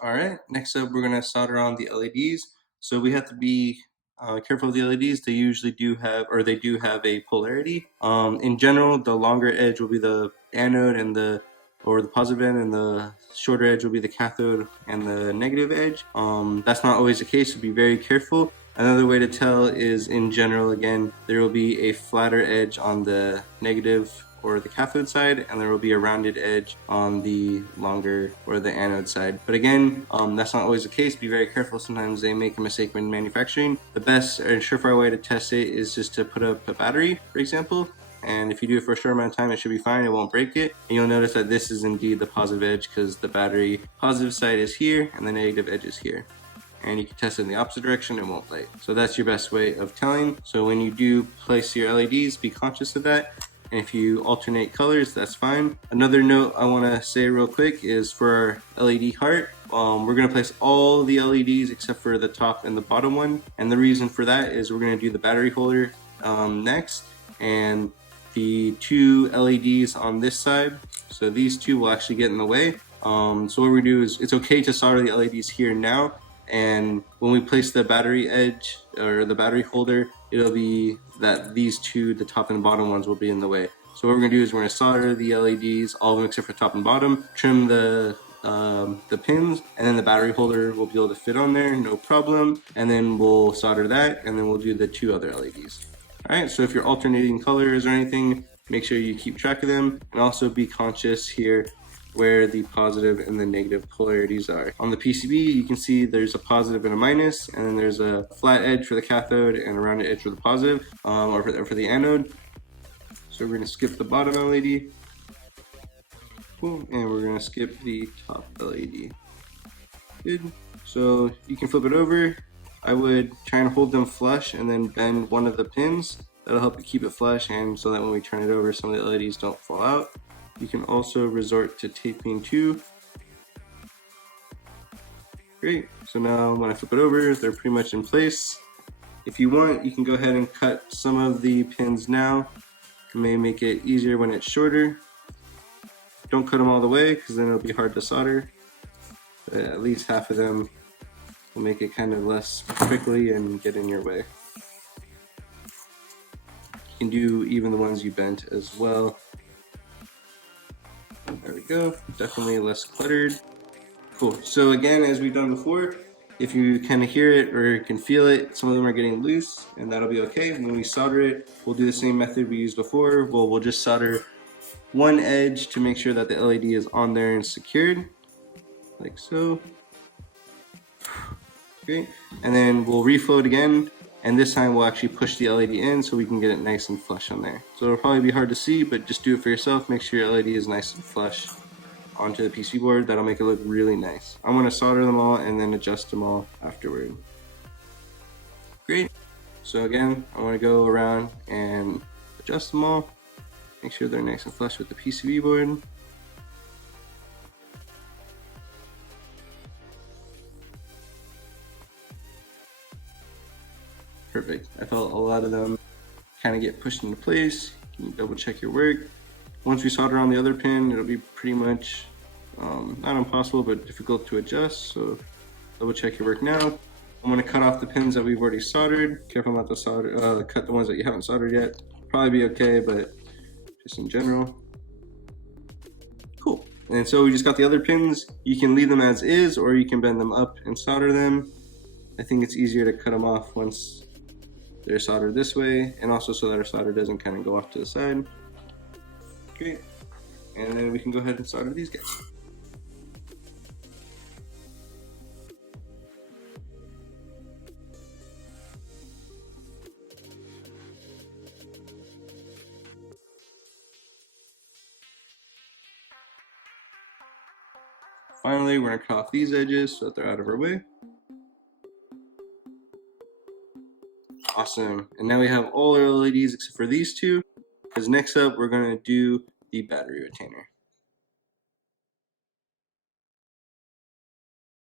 Alright, next up we're going to solder on the LEDs. So we have to be careful of the LEDs. They usually do have, or they do have a polarity. In general, the longer edge will be the anode and the positive end, and the shorter edge will be the cathode and the negative edge. That's not always the case, so be very careful. Another way to tell is, in general, again, there will be a flatter edge on the negative or the cathode side, and there will be a rounded edge on the longer or the anode side. But again, that's not always the case. Be very careful. Sometimes they make a mistake when manufacturing. The best and surefire way to test it is just to put up a battery, for example. And if you do it for a short amount of time, it should be fine. It won't break it. And you'll notice that this is indeed the positive edge, because the battery positive side is here and the negative edge is here. And you can test it in the opposite direction, it won't light. So that's your best way of telling. So when you do place your LEDs, be conscious of that. And if you alternate colors, that's fine. Another note I want to say real quick is for our LED heart, we're going to place all the LEDs except for the top and the bottom one. And the reason for that is we're going to do the battery holder next, and the two LEDs on this side. So these two will actually get in the way. So what we do is, it's okay to solder the LEDs here now, and when we place the battery edge or the battery holder, it'll be that these two, the top and bottom ones, will be in the way. So what we're going to do is we're going to solder the LEDs, all of them except for top and bottom, trim the pins, and then the battery holder will be able to fit on there, no problem. And then we'll solder that, and then we'll do the two other LEDs. Alright, so if you're alternating colors or anything, make sure you keep track of them, and also be conscious here where the positive and the negative polarities are. On the PCB, you can see there's a positive and a minus, and then there's a flat edge for the cathode and a rounded edge for the positive, or for the anode. So we're going to skip the bottom LED, cool, and we're going to skip the top LED. Good. So you can flip it over. I would try and hold them flush and then bend one of the pins. That'll help you keep it flush, and so that when we turn it over, some of the LEDs don't fall out. You can also resort to taping too. Great, so now when I flip it over, they're pretty much in place. If you want, you can go ahead and cut some of the pins now. It may make it easier when it's shorter. Don't cut them all the way, because then it'll be hard to solder. But at least half of them will make it kind of less prickly and get in your way. You can do even the ones you bent as well. There we go, definitely less cluttered. Cool, so again, as we've done before, if you kind of hear it or can feel it, some of them are getting loose, and that'll be okay. When we solder it, we'll do the same method we used before. We'll just solder one edge to make sure that the LED is on there and secured, like so. Great, and then we'll reflow it again. And this time we'll actually push the LED in so we can get it nice and flush on there. So it'll probably be hard to see, but just do it for yourself. Make sure your LED is nice and flush onto the PCB board. That'll make it look really nice. I'm going to solder them all and then adjust them all afterward. Great. So again, I want to go around and adjust them all. Make sure they're nice and flush with the PCB board. Perfect. I felt a lot of them kind of get pushed into place. You can double check your work. Once we solder on the other pin, it'll be pretty much not impossible, but difficult to adjust. So double check your work now. I'm going to cut off the pins that we've already soldered. Careful not to solder, cut the ones that you haven't soldered yet. Probably be okay, but just in general. Cool. And so we just got the other pins. You can leave them as is, or you can bend them up and solder them. I think it's easier to cut them off once they're soldered this way, and also so that our solder doesn't kind of go off to the side. Great. And then we can go ahead and solder these guys. Finally, we're going to cut off these edges so that they're out of our way. Awesome. And now we have all our LEDs except for these two, because next up we're going to do the battery retainer.